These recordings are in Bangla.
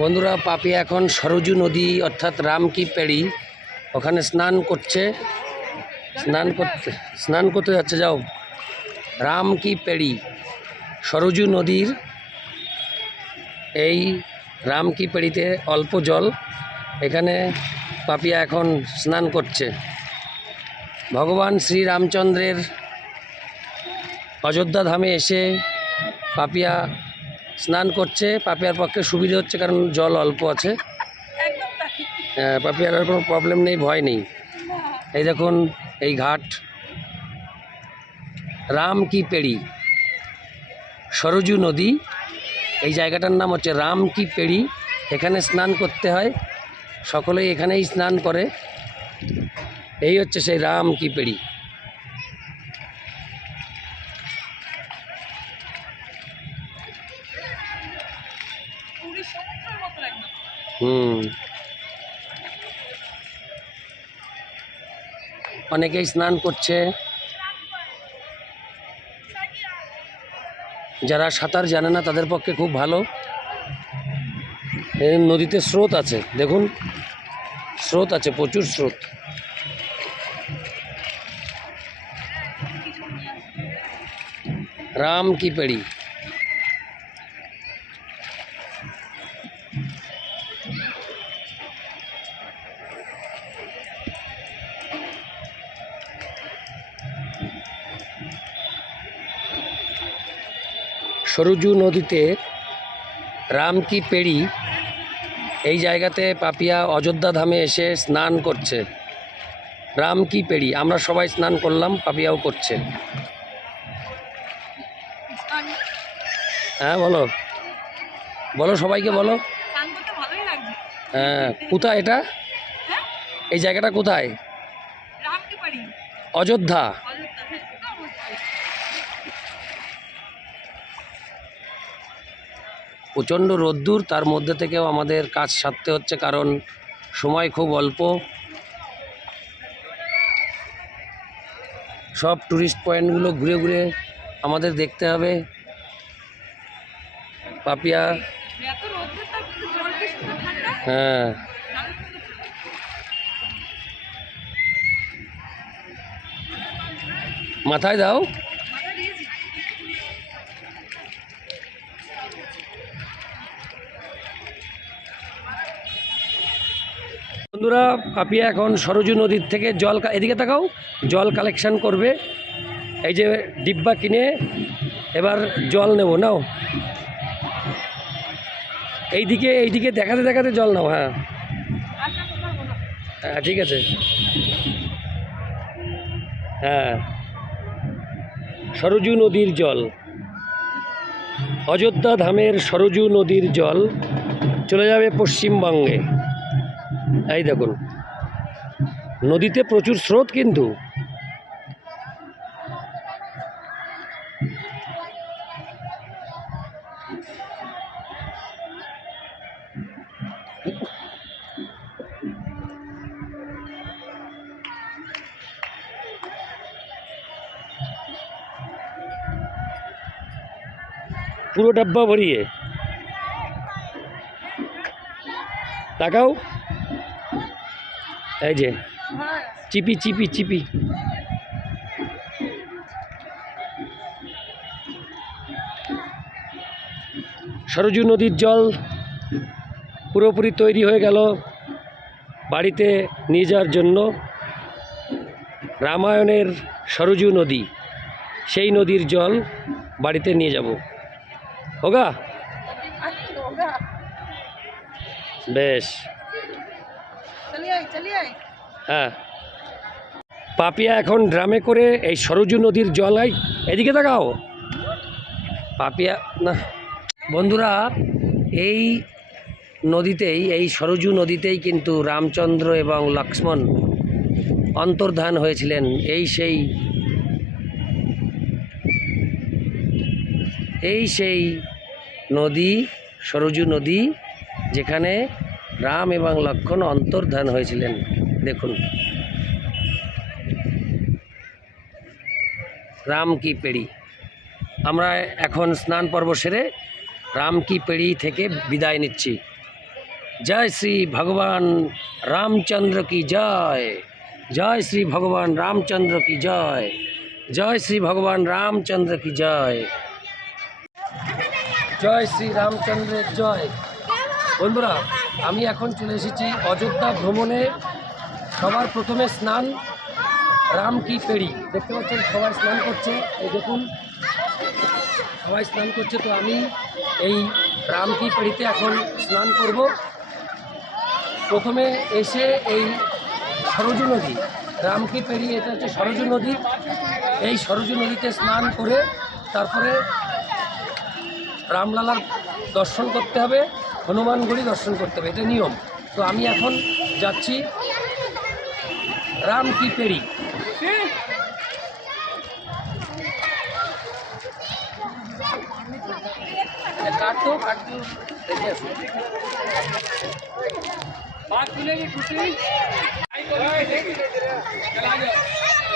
বন্ধুরা, পাপি এখন সরজু নদী, অর্থাৎ রাম কি পেড়ি, ওখানে স্নান করছে। স্নান করতে স্নান করতে যাচ্ছে, যাও। রাম কি পেড়ি, সরজু নদীর এই রাম কি পেড়িতে অল্প জল। এখানে পাপিয়া এখন স্নান করছে। ভগবান শ্রীরামচন্দ্রের অযোধ্যা ধামে এসে পাপিয়া স্নান করছে পাপিয়ার পক্ষে সুবিধে হচ্ছে কারণ জল অল্প আছে। হ্যাঁ, পাপিয়ার কোনো প্রবলেম নেই ভয় নেই। এই দেখুন এই ঘাট। রাম কি পেড়ি? সরজু নদী। এই জায়গাটার নাম হচ্ছে রাম কি পেড়ি। এখানে স্নান করতে হয়। সকলেই এখানেই স্নান করে। এই হচ্ছে সেই রাম কি পেড়ি। হুম। অনেকেই স্নান করছে। যারা সাঁতার জানে না, তাদের পক্ষে খুব ভালো। নদীতে স্রোত আছে, দেখুন। স্রোত আছে, প্রচুর স্রোত। রাম কি পেড়ি? সরজু নদীতে রাম কি পেড়ি এই জায়গাতে পাপিয়া অযোধ্যা ধামে এসে স্নান করছে। রাম কি পেড়ি আমরা সবাই স্নান করলাম পাপিয়াও করছে। হ্যাঁ বলো। বলো সবাইকে বলো। হ্যাঁ কোথায় এটা? হ্যাঁ? এই জায়গাটা কোথায়? অযোধ্যা অযোধ্যা হ্যাঁ ওটা অবশ্যই। প্রচণ্ড রোদ্দুর, তার মধ্যে থেকেও আমাদের কাজ সারতে হচ্ছে কারণ সময় খুব অল্প। সব ট্যুরিস্ট পয়েন্টগুলো ঘুরে ঘুরে আমাদের দেখতে হবে। পাপিয়া। হ্যাঁ। মাথায় দাও। বন্ধুরা, পাপিয়া এখন সরজু নদীর থেকে জল এদিকে তাকাও, জল কালেকশন করবে। এই যে ডিব্বা কিনে এবার জল নেব, নাও। এইদিকে এইদিকে দেখাতে দেখাতে জল নাও হ্যাঁ। হ্যাঁ ঠিক আছে। হ্যাঁ। সরজু নদীর জল। অযোধ্যা ধামের সরজু নদীর জল চলে যাবে পশ্চিমবঙ্গে। এই দেখুন নদীতে প্রচুর স্রোত কিন্তু। পুরো ডাব্বা ভরিয়ে। তাকাও। এই যে হ্যাঁ। চিপি চিপি চিপি। সরজু নদীর জল পুরোপুরি তৈরি হয়ে গেল বাড়িতে নিয়ে যাওয়ার জন্য। রামায়ণের সরজু নদী সেই নদীর জল বাড়িতে নিয়ে যাব। হোগা? আচ্ছা হোগা। বেশ। হ্যাঁ। পাপিয়া এখন ড্রামে করে এই সরজু নদীর জলাই এদিকে তাকাও। পাপিয়া, না, বন্ধুরা, এই নদীতেই, এই সরজু নদীতেই কিন্তু রামচন্দ্র এবং লক্ষ্মণ অন্তর্ধান হয়েছিলেন। এই সেই এই সেই নদী, সরজু নদী, যেখানে রাম এবং লক্ষ্মণ অন্তর্ধান হয়েছিলেন। দেখুন। রাম কি পেড়ি? আমরা এখন স্নান পর্ব সেরে রাম কি পেড়ি থেকে বিদায় নিচ্ছি। জয় শ্রী ভগবান রামচন্দ্র কি জয়? জয় শ্রী ভগবান রামচন্দ্র কি জয়? জয় শ্রী ভগবান রামচন্দ্র কি জয়? জয় শ্রী রামচন্দ্রের জয়। বন্ধুরা, আমি এখন চলে এসেছি অযোধ্যা ভ্রমণে সবার প্রথমে স্নান, রাম কি পেড়ি দেখতে পাচ্ছেন সবাই স্নান করছে। এই দেখুন, সবাই স্নান করছে, তো আমি এই রাম কি পেড়িতে এখন স্নান করব। প্রথমে এসে এই সরজু নদী, রাম কি পেড়ি এটা হচ্ছে সরজু নদী। এই সরজু নদীতে স্নান করে তারপরে রামলালার দর্শন করতে হবে, হনুমানগড়ি দর্শন করতে হবে, এটা নিয়ম। তো আমি এখন যাচ্ছি राम की पेड़ी बात सुनेगी खुशी चला जाओ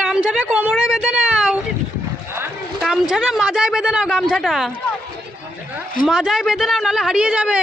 গামছাটা কোমরে বেঁধে নাও। গামছাটা মাজায় বেঁধে নাও, গামছাটা। মাজায় বেঁধে নাও, নাহলে হারিয়ে যাবে।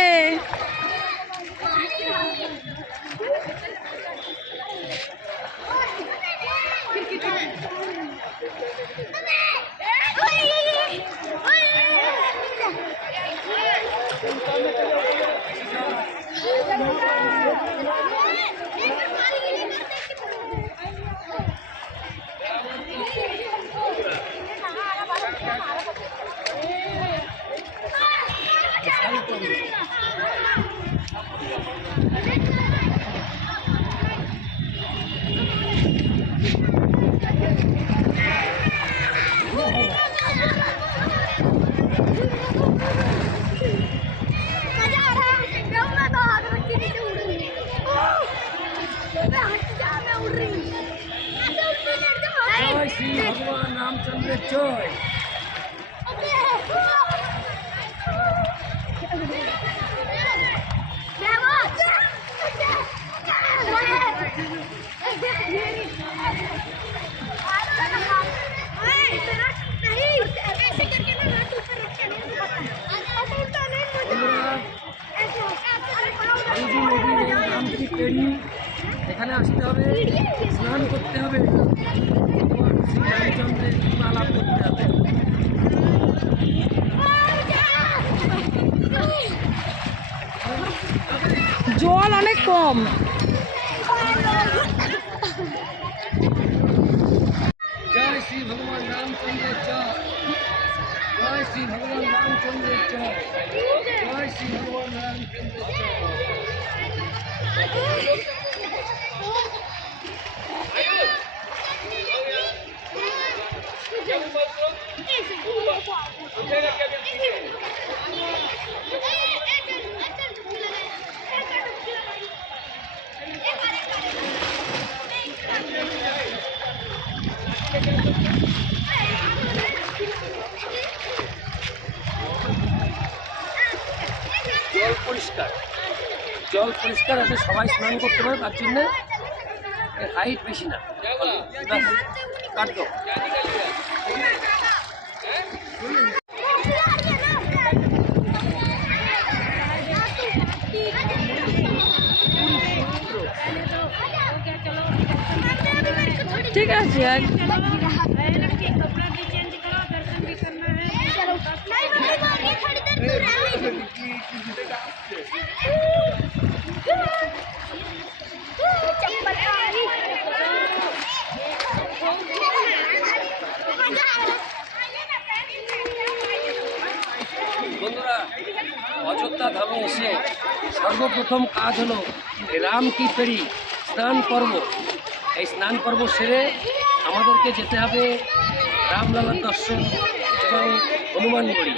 জয়। পেড়ি এখানে আসতে হবে স্নান করতে হবে ভগবান শ্রী রামচন্দ্রের কৃপা লাভ করতে হবে জল অনেক কম। জয় শ্রী ভগবান রামচন্দ্রের জয় জয় শ্রী ভগবান রামচন্দ্রের জয় জয় শ্রী ভগবান রামচন্দ্রের পরিষ্কার জল পরিষ্কার আছে সবাই স্নান করতে পারে তার জন্য হাইট বেশি না ব্যাস, কাট দাও। ঠিক আছে অযোধ্যা ধামে এসে সর্বপ্রথম কাজ হলো রাম কি ফেরি স্নান পর্ব। এই স্নান পর্ব সেরে আমাদেরকে যেতে হবে রামলালার দর্শন এবং হনুমানগড়ি।